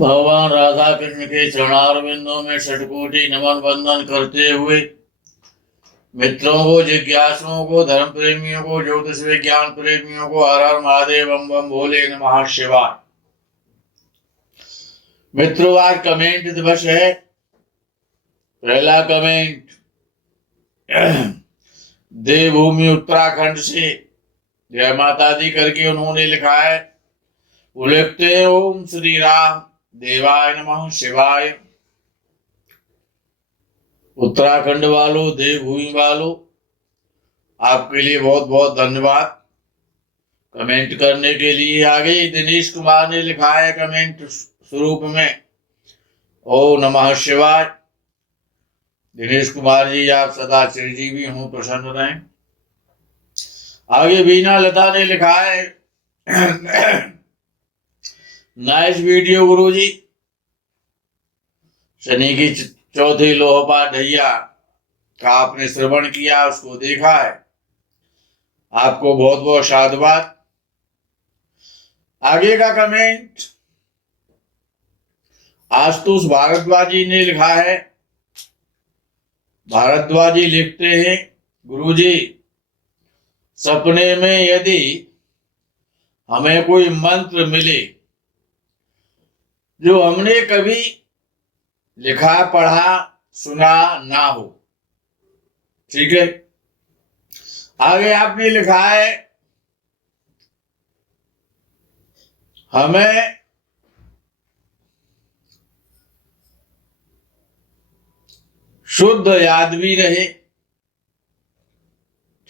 भगवान राधा कृष्ण के चरणारविंदों में षटकोटि नमन वंदन करते हुए मित्रों को, जिज्ञासुओं को, धर्म प्रेमियों को, ज्योतिष विज्ञान प्रेमियों को हर हर महादेव बम बम भोले नमः शिवाय। मित्रों, आज कमेंट दिवस है। पहला कमेंट देवभूमि उत्तराखंड से जय माता दी करके उन्होंने लिखा है। वो लिखते हैं, ओम श्री राम देवाय नमः शिवाय। उत्तराखंड वालों, देवभूमि वालों, आपके लिए बहुत बहुत धन्यवाद कमेंट करने के लिए। आगे दिनेश कुमार ने लिखा है कमेंट स्वरूप में, ओम नमः शिवाय। दिनेश कुमार जी, आप सदा चिरंजीवी हों, प्रसन्न रहें। आगे बीना लता ने लिखा है, नाइस वीडियो गुरुजी। शनि की चौथी लोहपा ढैया का आपने श्रवण किया, उसको देखा है, आपको बहुत बहुत साधुवाद। आगे का कमेंट आशुतोष भारद्वाजी ने लिखा है। भारद्वाजी लिखते हैं, गुरुजी, सपने में यदि हमें कोई मंत्र मिले जो हमने कभी लिखा, पढ़ा, सुना ना हो, ठीक है। आगे आपने लिखा है, हमें शुद्ध याद भी रहे,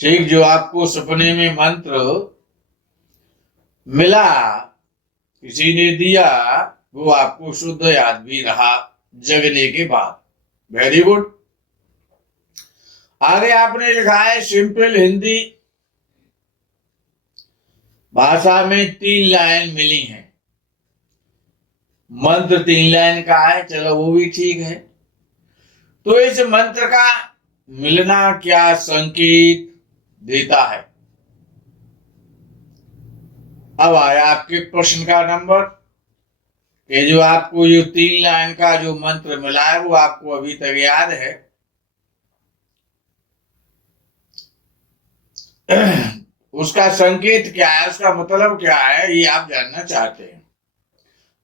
ठीक। जो आपको सपने में मंत्र मिला, किसी ने दिया, वो आपको शुद्ध याद भी रहा जगने के बाद। Very good. आगे आपने लिखा है, सिंपल हिंदी भाषा में 3 लाइन मिली हैं। मंत्र 3 लाइन का है, चलो वो भी ठीक है। तो इस मंत्र का मिलना क्या संकेत देता है? अब आया आपके प्रश्न का नंबर कि जो आपको ये 3 लाइन का जो मंत्र मिला है वो आपको अभी तक याद है। उसका संकेत क्या है, उसका मतलब क्या है, ये आप जानना चाहते हैं।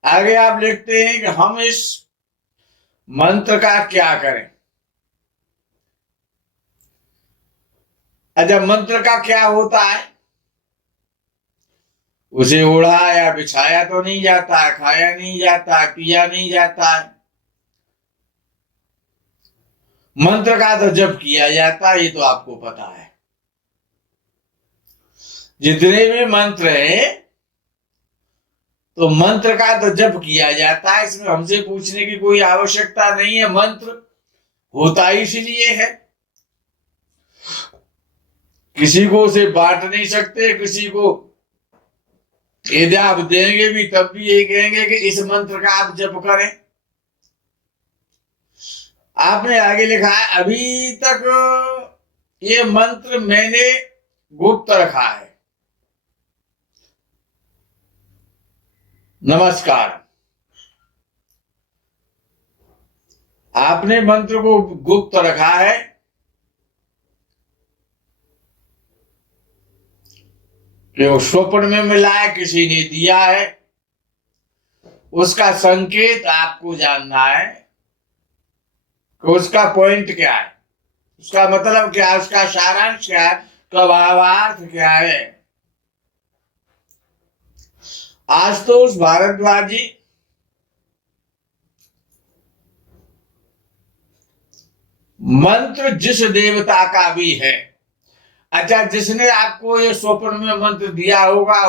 आगे आप लिखते हैं कि हम इस मंत्र का क्या करें। अच्छा, मंत्र का क्या होता है? उसे ओढ़ा या बिछाया तो नहीं जाता है, खाया नहीं जाता है, पिया नहीं जाता है। मंत्र का तो जप किया जाता है, ये तो आपको पता है। जितने भी मंत्र है तो मंत्र का तो जप किया जाता है, इसमें हमसे पूछने की कोई आवश्यकता नहीं है। मंत्र होता ही इसलिए है, किसी को उसे बांट नहीं सकते, किसी को यदि आप देंगे भी तब भी यही कहेंगे कि इस मंत्र का आप जप करें। आपने आगे लिखा है, अभी तक ये मंत्र मैंने गुप्त रखा है। नमस्कार। आपने मंत्र को गुप्त रखा है, जो स्वप्न में मिला है, किसी ने दिया है, उसका संकेत आपको जानना है कि उसका पॉइंट क्या है, उसका मतलब क्या है, उसका सारांश क्या है, उसका भावार्थ क्या है। आशुतोष भारद्वाजी, मंत्र जिस देवता का भी है, अच्छा, जिसने आपको ये स्वप्न में मंत्र दिया होगा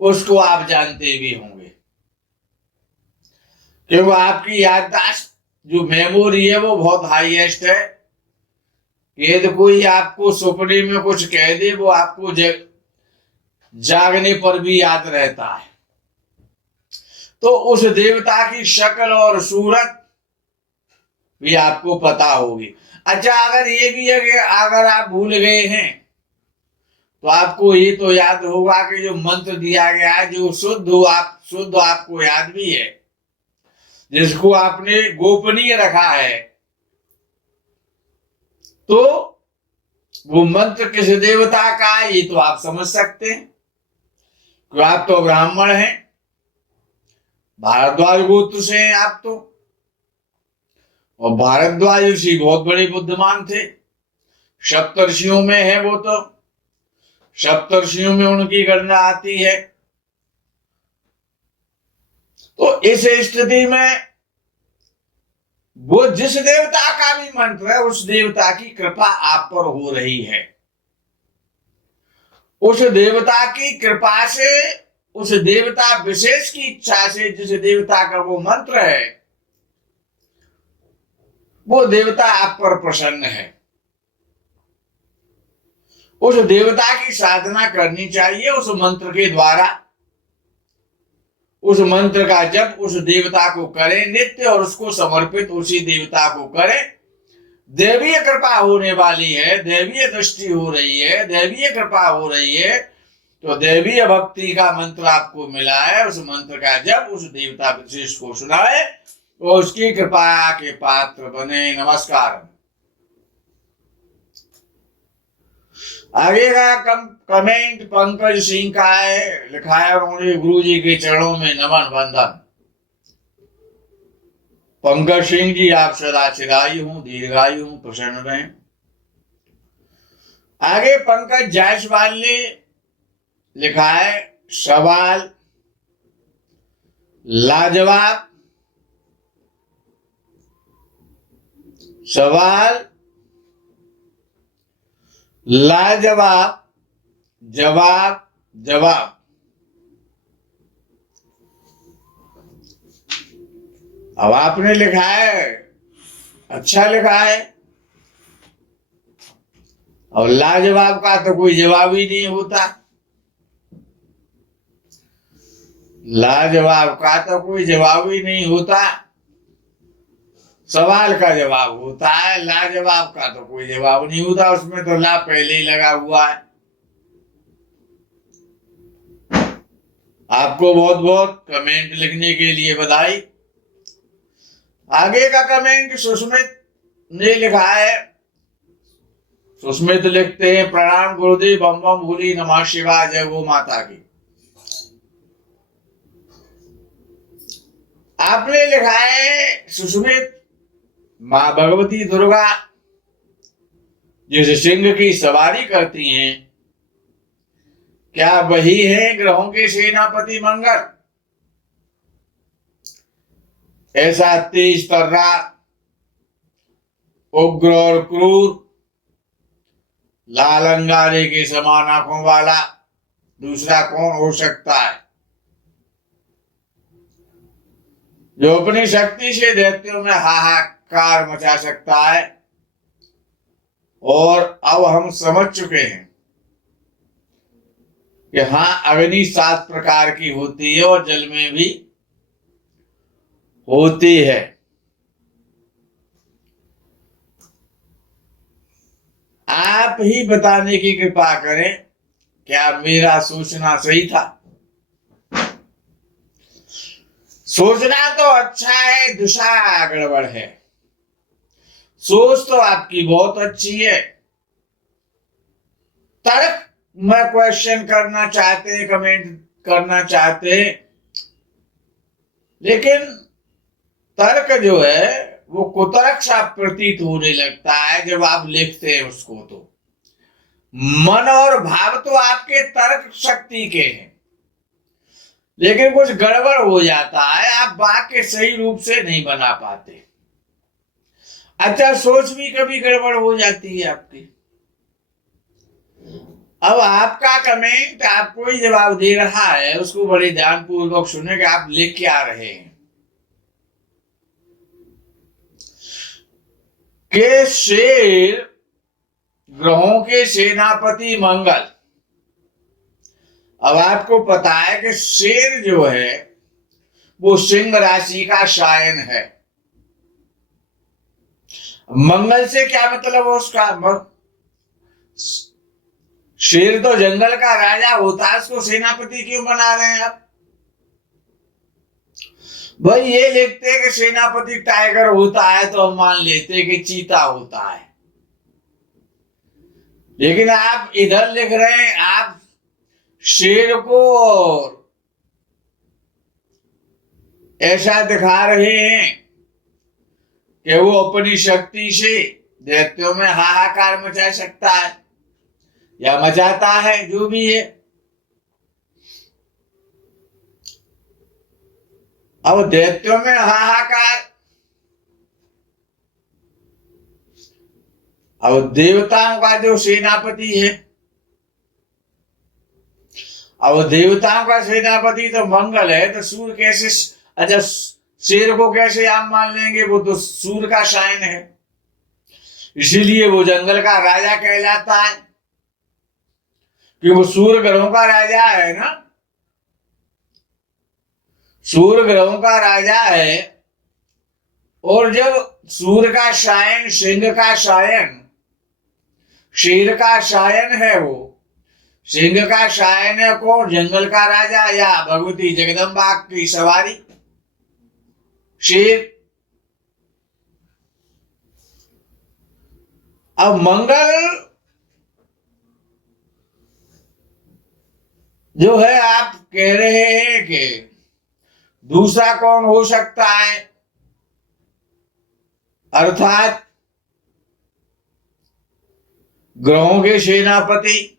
उसको आप जानते भी होंगे, क्योंकि आपकी याददाश्त, जो मेमोरी है, वो बहुत हाईएस्ट है। यदि कोई आपको सपने में कुछ कह दे, वो आपको जागने पर भी याद रहता है। तो उस देवता की शक्ल और सूरत भी आपको पता होगी। अच्छा, अगर ये भी है कि अगर आप भूल गए हैं तो आपको ये तो याद होगा कि जो मंत्र दिया गया है जो शुद्ध आपको याद भी है, जिसको आपने गोपनीय रखा है, तो वो मंत्र किस देवता का है ये तो आप समझ सकते हैं। तो आप तो ब्राह्मण हैं, भारद्वाज गोत्र से हैं आप तो, और भारद्वाज ऋषि बहुत बड़े बुद्धिमान थे, सप्तर्षियों में है वो तो, सप्तर्षियों में उनकी गणना आती है। तो इस स्थिति में वो जिस देवता का भी मंत्र है उस देवता की कृपा आप पर हो रही है, उस देवता की कृपा से, उस देवता विशेष की इच्छा से जिस देवता का वो मंत्र है वो देवता आप पर प्रसन्न है। उस देवता की साधना करनी चाहिए, उस मंत्र के द्वारा उस मंत्र का जप उस देवता को करें नित्य, और उसको समर्पित उसी देवता को करें। दैवीय कृपा होने वाली है, दैवीय दृष्टि हो रही है, दैवीय कृपा हो रही है, तो दैवीय भक्ति का मंत्र आपको मिला है, उस मंत्र का जप उस देवता विशेष को सुनाए और उसकी कृपा के पात्र बने। नमस्कार। आगे का कमेंट पंकज सिंह का है, लिखा है उन्होंने गुरु जी के चरणों में नमन वंदन। पंकज सिंह जी आप सदा चिरायु हूं, दीर्घायु हूं, प्रसन्न रहें। आगे पंकज जायसवाल ने लिखा है सवाल लाजवाब, सवाल लाजवाब, जवाब जवाब। अब आपने लिखा है, अच्छा लिखा है, और लाजवाब का तो कोई जवाब ही नहीं होता, लाजवाब का तो कोई जवाब ही नहीं होता, सवाल का जवाब होता है, लाजवाब का तो कोई जवाब नहीं होता, उसमें तो ला पहले ही लगा हुआ है। आपको बहुत बहुत कमेंट लिखने के लिए बधाई। आगे का कमेंट सुस्मित ने लिखा है, सुस्मित लिखते हैं प्रणाम गुरुदेव, बम बम भूली, नमः शिवाय, जय गो माता की। आपने लिखा है सुस्मित, मां भगवती दुर्गा जिस सिंह की सवारी करती हैं, क्या वही है ग्रहों के सेनापति मंगल? ऐसा तेज तर्रा, उग्र और क्रूर, लाल अंगारे के समान आंखों वाला दूसरा कौन हो सकता है, जो अपनी शक्ति से दैत्यों में हाहाकार मचा सकता है। और अब हम समझ चुके हैं कि हाँ, अग्नि 7 प्रकार की होती है और जल में भी होती है। आप ही बताने की कृपा करें, क्या मेरा सोचना सही था? सोचना तो अच्छा है, दिशा गड़बड़ है। सोच तो आपकी बहुत अच्छी है, तर्क में क्वेश्चन करना चाहते हैं, कमेंट करना चाहते हैं, लेकिन तर्क जो है वो कुतर्क सा प्रतीत होने लगता है जब आप लिखते हैं उसको। तो मन और भाव तो आपके तर्क शक्ति के हैं, लेकिन कुछ गड़बड़ हो जाता है, आप वाक्य सही रूप से नहीं बना पाते। अच्छा, सोच भी कभी गड़बड़ हो जाती है आपकी। अब आपका कमेंट आपको ही जवाब दे रहा है, उसको बड़े ध्यानपूर्वक सुने कि आप लिख क्या रहे हैं। के शेर ग्रहों के सेनापति मंगल। अब आपको पता है कि शेर जो है वो सिंह राशि का शायन है। मंगल से क्या मतलब है उसका? शेर तो जंगल का राजा होता है, उसको सेनापति क्यों बना रहे हैं आप? भाई ये लिखते हैं कि सेनापति टाइगर होता है तो हम मान लेते हैं कि चीता होता है, लेकिन आप इधर लिख रहे हैं, आप शेर को ऐसा दिखा रहे हैं कि वो अपनी शक्ति से दैत्यों में हाहाकार मचा सकता है या मचाता है, जो भी है। अब दैत्यों में हाहाकार, अब देवताओं का जो सेनापति है, अब देवताओं का सेनापति तो मंगल है, तो सूर्य कैसे, अच्छा शेर को कैसे आप मान लेंगे? वो तो सूर्य का साइन है, इसीलिए वो जंगल का राजा कहलाता है, कि वो सूर्य ग्रहों का राजा है ना, सूर्य ग्रहों का राजा है। और जब सूर्य का सायन, सिंह का सायन, शेर का सायन है, वो सिंह का सायन है कौन? जंगल का राजा या भगवती जगदम्बा की सवारी शेर। अब मंगल जो है, आप कह रहे हैं कि दूसरा कौन हो सकता है, अर्थात ग्रहों के सेनापति।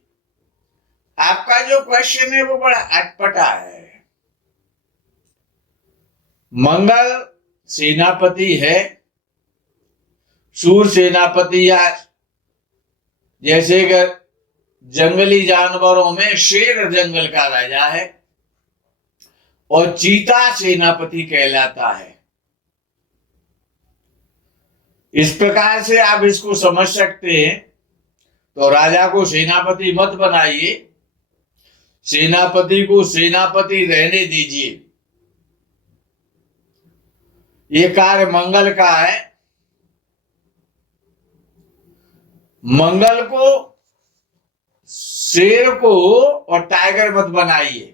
आपका जो क्वेश्चन है वो बड़ा अटपटा है। मंगल सेनापति है, सूर्य सेनापति, या जैसे कि जंगली जानवरों में शेर जंगल का राजा है और चीता सेनापति कहलाता है। इस प्रकार से आप इसको समझ सकते हैं। तो राजा को सेनापति मत बनाइए, सेनापति को सेनापति रहने दीजिए। ये कार्य मंगल का है। मंगल को, शेर को और टाइगर मत बनाइए।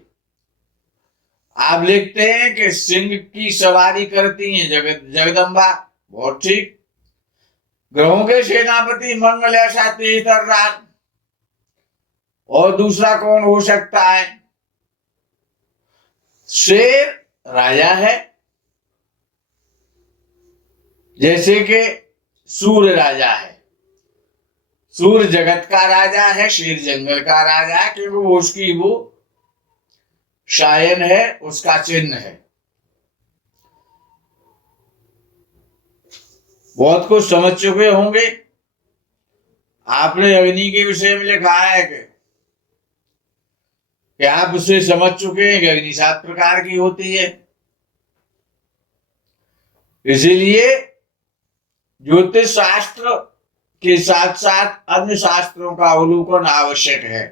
आप लिखते हैं कि सिंह की सवारी करती हैं जगदम्बा, बहुत ठीक। ग्रहों के सेनापति मंगल ऐसा तेज कर रहा, और दूसरा कौन हो सकता है? शेर राजा है, जैसे कि सूर्य राजा है। सूर्य जगत का राजा है, शेर जंगल का राजा है, क्योंकि वो उसकी वो शायन है, उसका चिन्ह है। बहुत कुछ समझ चुके होंगे। आपने अग्नि के विषय में लिखा है कि आप उसे समझ चुके हैं कि अग्नि 7 प्रकार की होती है। इसीलिए ज्योतिष शास्त्र के साथ साथ अन्य शास्त्रों का अवलोकन आवश्यक है।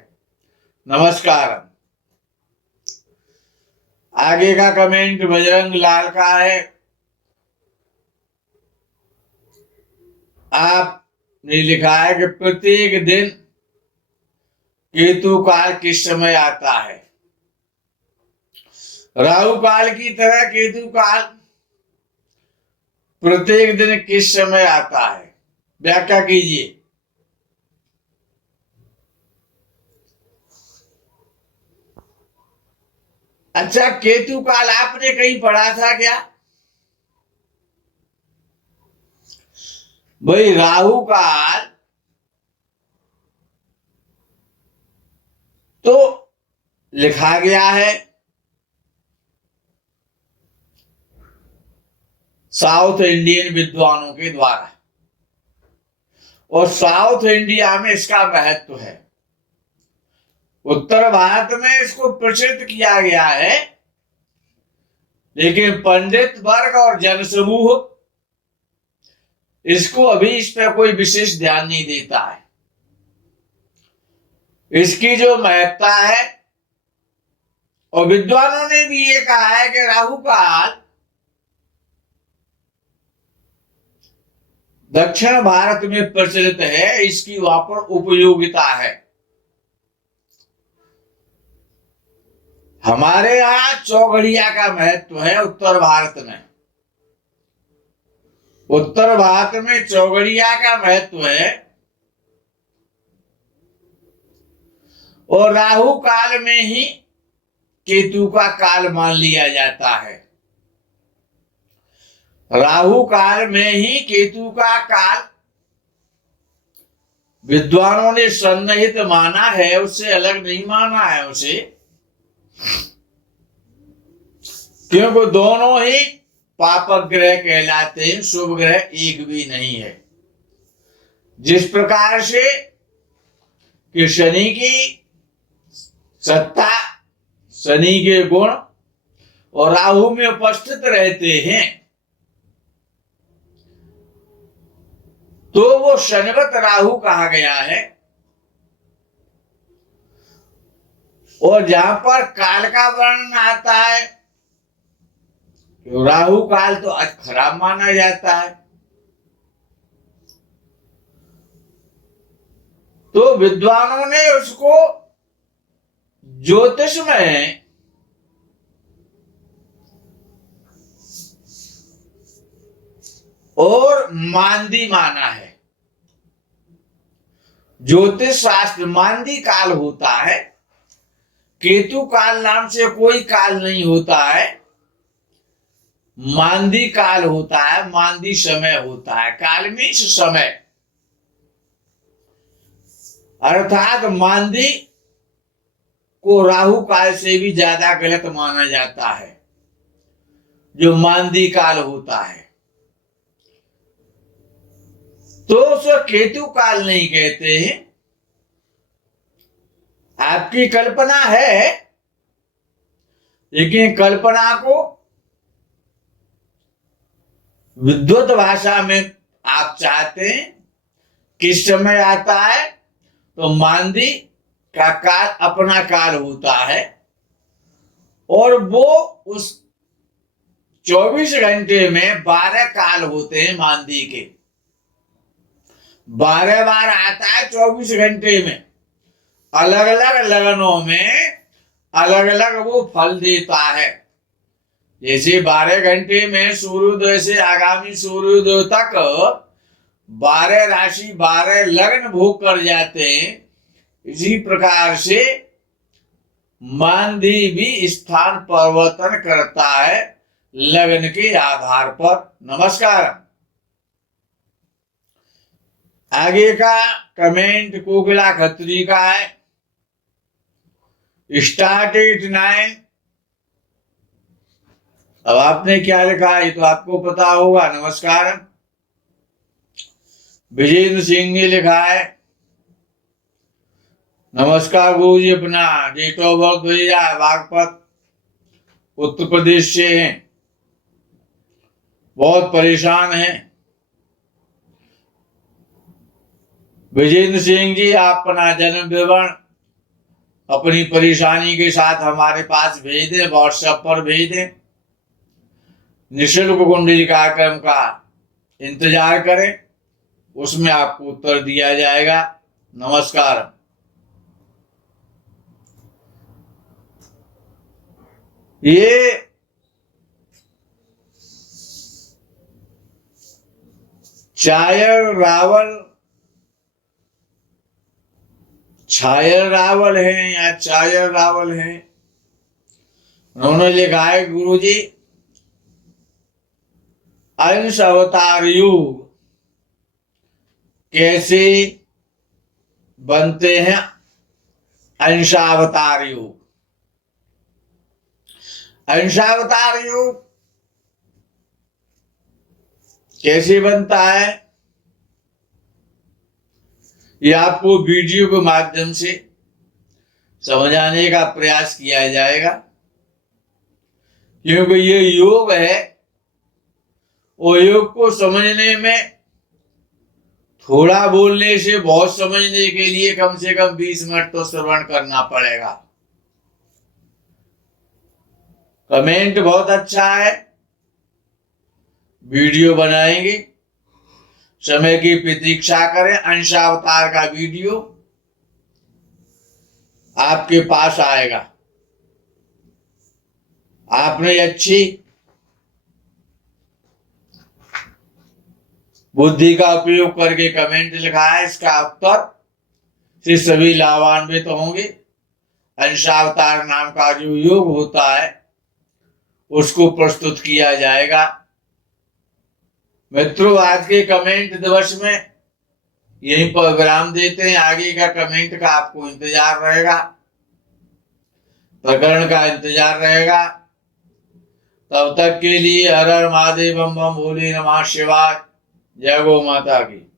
नमस्कार। आगे का कमेंट बजरंग लाल का है। आपने लिखा है कि प्रत्येक दिन केतु काल किस समय आता है? राहु काल की तरह केतु काल प्रत्येक दिन किस समय आता है? व्याख्या कीजिए। अच्छा, केतु काल आपने कहीं पढ़ा था क्या? भाई राहु काल तो लिखा गया है साउथ इंडियन विद्वानों के द्वारा, और साउथ इंडिया में इसका महत्व है। उत्तर भारत में इसको प्रसिद्ध किया गया है, लेकिन पंडित वर्ग और जनसमूह इसको अभी इस पर कोई विशेष ध्यान नहीं देता है। इसकी जो महत्ता है, और विद्वानों ने भी ये कहा है कि राहु काल दक्षिण भारत में प्रचलित है, इसकी वहां पर उपयोगिता है। हमारे यहाँ चौघड़िया का महत्व है। उत्तर भारत में चौघड़िया का महत्व है। और राहु काल में ही केतु का काल मान लिया जाता है। राहु काल में ही केतु का काल विद्वानों ने सन्निहित माना है, उससे अलग नहीं माना है उसे, क्योंकि दोनों ही पापक ग्रह कहलाते हैं, शुभ ग्रह एक भी नहीं है। जिस प्रकार से कि शनि की सत्ता, शनि के गुण और राहु में उपस्थित रहते हैं, तो वो शनिवत राहु कहा गया है। और जहां पर काल का वर्णन आता है, राहु काल तो खराब माना जाता है, तो विद्वानों ने उसको ज्योतिष में और मांदी माना है। ज्योतिष शास्त्र मांदी काल होता है, केतु काल नाम से कोई काल नहीं होता है, मांदी काल होता है, मांदी समय होता है। काल मीन्स समय, अर्थात मांदी को राहु काल से भी ज्यादा गलत माना जाता है, जो मांदी काल होता है। तो उसे केतु काल नहीं कहते हैं। आपकी कल्पना है, लेकिन कल्पना को विद्वत भाषा में आप चाहते हैं किस समय आता है, तो मांदी का काल अपना काल होता है, और वो उस 24 घंटे में 12 काल होते हैं मांदी के। 12 बार आता है 24 घंटे में, अलग अलग लगनों में अलग अलग वो फल देता है। जैसे 12 घंटे में सूर्योदय से आगामी सूर्योदय तक 12 राशि 12 लग्न भोग कर जाते हैं, इसी प्रकार से मांदी भी स्थान परिवर्तन करता है लग्न के आधार पर। नमस्कार। आगे का कमेंट कोकिला खत्री का है। Start at 9। अब आपने क्या लिखा है तो आपको पता होगा। नमस्कार। विजेंद्र सिंह ने लिखा है, नमस्कार गुरु जी, अपना डेट ऑफ बर्थ भेजा है, बागपत उत्तर प्रदेश से हैं, बहुत परेशान हैं। विजेंद्र सिंह जी, आप अपना जन्म विवरण अपनी परेशानी के साथ हमारे पास भेज दें, व्हाट्सएप पर भेज दें। निःशुल्क कुंडली कार्यक्रम का इंतजार करें, उसमें आपको उत्तर दिया जाएगा। नमस्कार। ये छायर रावल हैं या चायर रावल हैं, उन्होंने लिखा है, गुरुजी अंश अवतार युग कैसे बनते हैं? अंशावतार युग, अंशावतार युग कैसे बनता है, ये आपको वीडियो के माध्यम से समझाने का प्रयास किया जाएगा, क्योंकि ये योग है, वो योग को समझने में थोड़ा बोलने से बहुत समझने के लिए कम से कम 20 मिनट तो श्रवण करना पड़ेगा। कमेंट बहुत अच्छा है, वीडियो बनाएंगे, समय की प्रतीक्षा करें। अंशावतार का वीडियो आपके पास आएगा। आपने अच्छी बुद्धि का उपयोग करके कमेंट लिखा है, इसका उत्तर से सभी लाभान्वित होंगे। अंशावतार नाम का जो योग होता है उसको प्रस्तुत किया जाएगा। मित्रों, आज के कमेंट दिवस में यहीं पर विराम देते हैं। आगे का कमेंट का आपको इंतजार रहेगा, प्रकरण का इंतजार रहेगा। तब तक के लिए हर हर महादेव, बम बम भोले, नमः शिवाय। जय गौ माता की।